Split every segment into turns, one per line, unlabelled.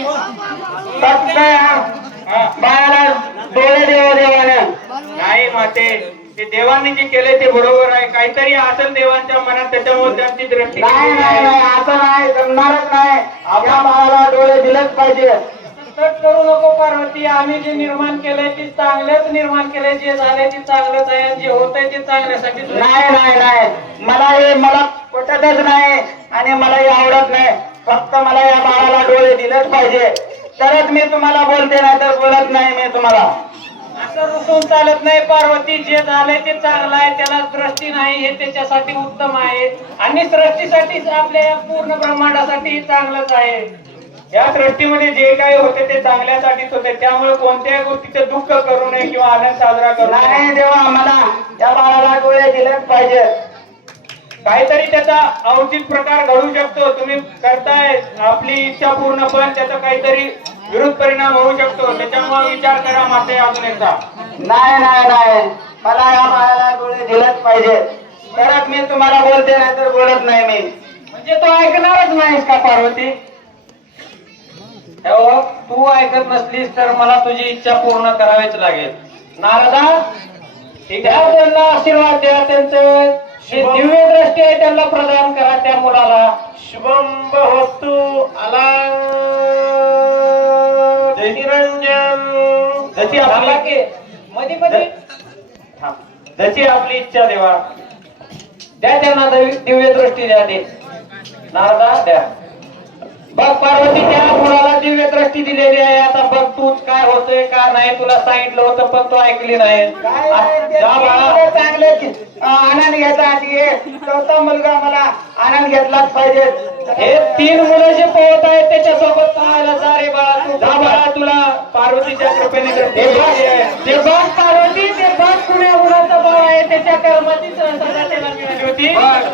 फक्त बाळाला डोळे देव देवानं
नाही माते, ते देवांनी जे केले ते बरोबर आहे. काहीतरी असेल देवांच्या मनात, त्याच्यामुळे त्यांची दृष्टी
नाही
केलेली
नाही
आहे.
नाही, असं नाही, जमणारच नाही. आपल्या बाळाला डोळे दिलेच पाहिजे.
कट करू नको पार्वती. आम्ही जे निर्माण केलंय ते चांगलंच निर्माण केलंय. जे झालंय ते चांगलंच आहे आणि जे होतंय ते चांगल्यासाठी.
नाही नाही नाही, मला पटतच नाही आणि मलाही आवडत नाही. फक्त मला या बाळाला डोळे दिलेच पाहिजे, तरच मी तुम्हाला बोलते, नाही तर बोलत नाही मी तुम्हाला.
असं रुसून चालत नाही पार्वती. जे झालंय ते चांगलं आहे, त्याला दृष्टी नाही हे त्याच्यासाठी उत्तम आहे आणि सृष्टीसाठी आपल्या या पूर्ण ब्रह्मांडासाठी चांगलंच आहे.
या सृष्टीमध्ये जे काही होते ते चांगल्यासाठीच होते. त्यामुळे कोणत्याही गोष्टीचं दुःख करू नये किंवा आनंद साजरा करू नये.
नाही देवा, मला या बाळाला डोळे दिलेच पाहिजे.
काहीतरी त्याचा अवचित प्रकार घडू शकतो. तुम्ही करताय आपली इच्छा पूर्ण, पण त्याचा काहीतरी विरुद्ध परिणाम होऊ शकतो. त्याच्यामुळे विचार करा माते अजून एकदा.
नाही नाही नाही, मला या बाळाला डोळे दिलेच पाहिजे, तरच मी तुम्हाला बोलते, नाही तर बोलत नाही मी.
म्हणजे तू ऐकणारच नाहीस का पार्वती? हे बघ, तू ऐकत नसलीस तर मला तुझी इच्छा पूर्ण करावीच लागेल. नारदा,
ठीक
द्या
आहे.
त्यांना आशीर्वाद द्या. त्यांचं जे दिव्य दृष्टी आहे त्यांना प्रदान करा त्या मुलाला.
शुभम होतू आला निरंजन. जशी
थांबा
आपली
की मध्ये मध्ये
जशी आपली इच्छा देवा.
द्या त्यांना दिव्य दृष्टी द्या. ते नारदा द्या. बघ पार्वती, त्या मुलाला दिव्य दृष्टी दिलेली आहे. आता बघ तूच काय होतंय का नाही. तुला सांगितलं होतं पण तू ऐकली नाही.
काय नाही, ते
जा बाळा.
मुलं चांगले आनंद घेता आधी. चौथा मुलगा मला आनंद घेतलाच पाहिजे.
हे 3 मुलं जे पोहत आहेत त्याच्यासोबत तुम्हाला जा रे बाळा. तू जा बाळा. तुला
पार्वतीच्या कृपेने
ते बघ पार्वती, ते बघ कुण्या मुलाचं बाळ आहे. त्याच्या कर्माची सजा त्याला मिळाली होती.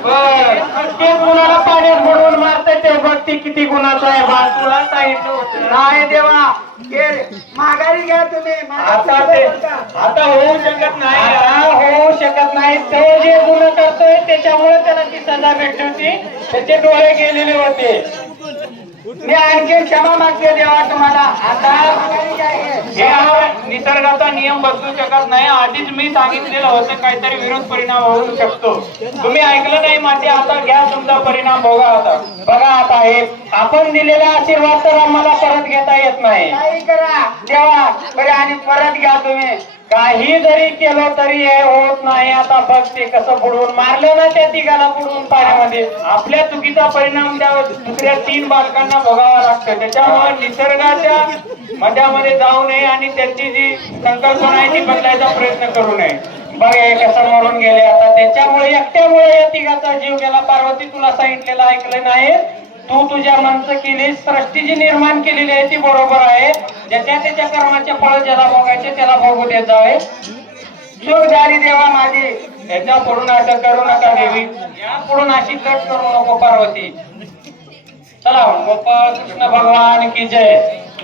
ते मुलाला पाण्यात बुडवून मारतंय ते बघ. ती किती गुणाचं आहे बाळ. तुला सांगितलं होतं.
नाही देवा, हे माघारी घ्या तुम्ही.
आता ते आता होऊ शकत नाही.
आता होऊ शकत नाही. तो जे गुन्हा करतोय त्याच्यामुळे त्याला ती सजा भेटली होती. त्याचे डोळे गेलेले होते.
मी आणखी क्षमा मागते देवा तुम्हाला. आता माघारी घ्या हे.
हे आपण निसर्गाचा नियम बदलू शकत नाही. आधीच मी सांगितलेलं होतं काहीतरी विरोध परिणाम होऊ शकतो. तुम्ही ऐकलं नाही माते. आता घ्या तुमचा परिणाम भोगा. आता
बघा, आता हे आपण दिलेला आशीर्वाद तर आम्हाला परत घेता येत नाही.
काही करा देवा, बरे आणि परत घ्या तुम्ही.
काही जरी केलं तरी हे होत नाही. आता बघ ते कसं बुडवून मारलं ना त्या तिघाला बुडवून पाण्यामध्ये.
आपल्या चुकीचा परिणाम त्या दुसऱ्या 3 बालकांना भोगावा लागतो. त्याच्यामुळे निसर्गाच्या मध्यामध्ये जाऊ नये आणि त्यांची जी संकल्पना आहे ती बदलायचा प्रयत्न करू नये.
बघ हे कसं मरून गेले. आता त्याच्यामुळे एकट्यामुळे या तिघाचा जीव गेला. पार्वती, तुला सांगितलेलं ऐकलं नाही. तू तुझ्या मनचं केली. सृष्टी जी निर्माण केलेली आहे ती बरोबर आहे. ज्याच्या त्याच्या कर्माचे फळ ज्याला भोगायचे त्याला भोगू देत जावे.
चूक झाली देवा माझी.
याच्या पुढून असं करू नका देवी.
या पुढून अशी कट करू नको पार्वती. चला, गोपाळ कृष्ण भगवान की जय.